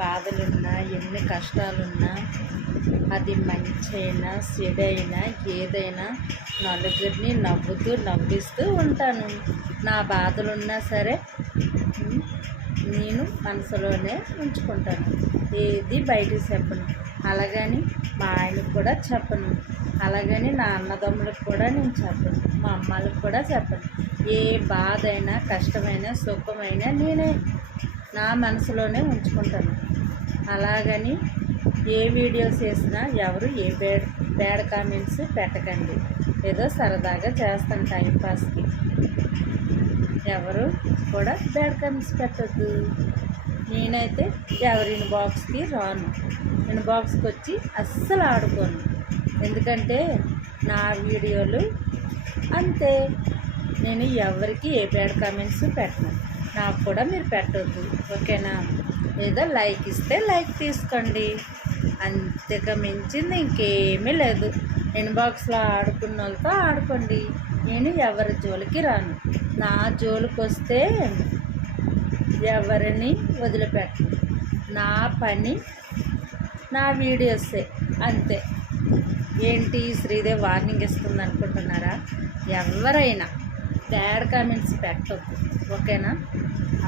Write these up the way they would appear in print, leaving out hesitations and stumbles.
బాధలున్నా ఎన్ని కష్టాలున్నా అది మంచైనా చెడైనా ఏదైనా నలుగురిని నవ్విస్తూ ఉంటాను. నా బాధలున్నా సరే నేను మనసులోనే ఉంచుకుంటాను, ఏది బయటికి చెప్పను. అలాగని మా ఆయనకు కూడా చెప్పను, అలాగని నా అన్నదమ్ములకు కూడా నేను చెప్పను, మా అమ్మలకు కూడా చెప్పను. ఏ బాధ అయినా కష్టమైనా సుఖమైనా నేనే నా మనసులోనే ఉంచుకుంటాను. అలాగని ఏ వీడియోస్ చేసినా ఎవరు ఏ బ్యాడ్ కామెంట్స్ పెట్టకండి. ఏదో సరదాగా చేస్తాను టైంపాస్కి. ఎవరు కూడా బ్యాడ్ కామెంట్స్ పెట్టద్దు. నేనైతే ఎవరి ఇన్బాక్స్కి రాను, ఇన్బాక్స్కి వచ్చి అస్సలు ఆడుకోను. ఎందుకంటే నా వీడియోలు అంతే. నేను ఎవరికి ఏ బ్యాడ్ కామెంట్స్ పెట్టను, నాకు కూడా మీరు పెట్టద్దు, ఓకేనా? ఏదో లైక్ ఇస్తే లైక్ తీసుకోండి, అంతకు మించింది ఇంకేమీ లేదు. ఇన్బాక్స్లో ఆడుకున్న వాళ్ళతో ఆడుకోండి, నేను ఎవరి జోలికి రాను. నా జోలికి వస్తే ఎవరిని వదిలిపెట్టను. నా పని నా వీడియోసే, అంతే. ఏంటి శ్రీదేవి వార్నింగ్ ఇస్తుంది అనుకుంటున్నారా? ఎవరైనా బ్యాడ్ కామెంట్స్ పెట్టద్దు, ఓకేనా?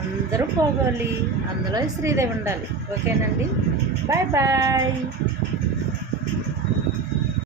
అందరూ పోగోలి, అందులో శ్రీదేవి ఉండాలి, ఓకేనండి? Bye bye.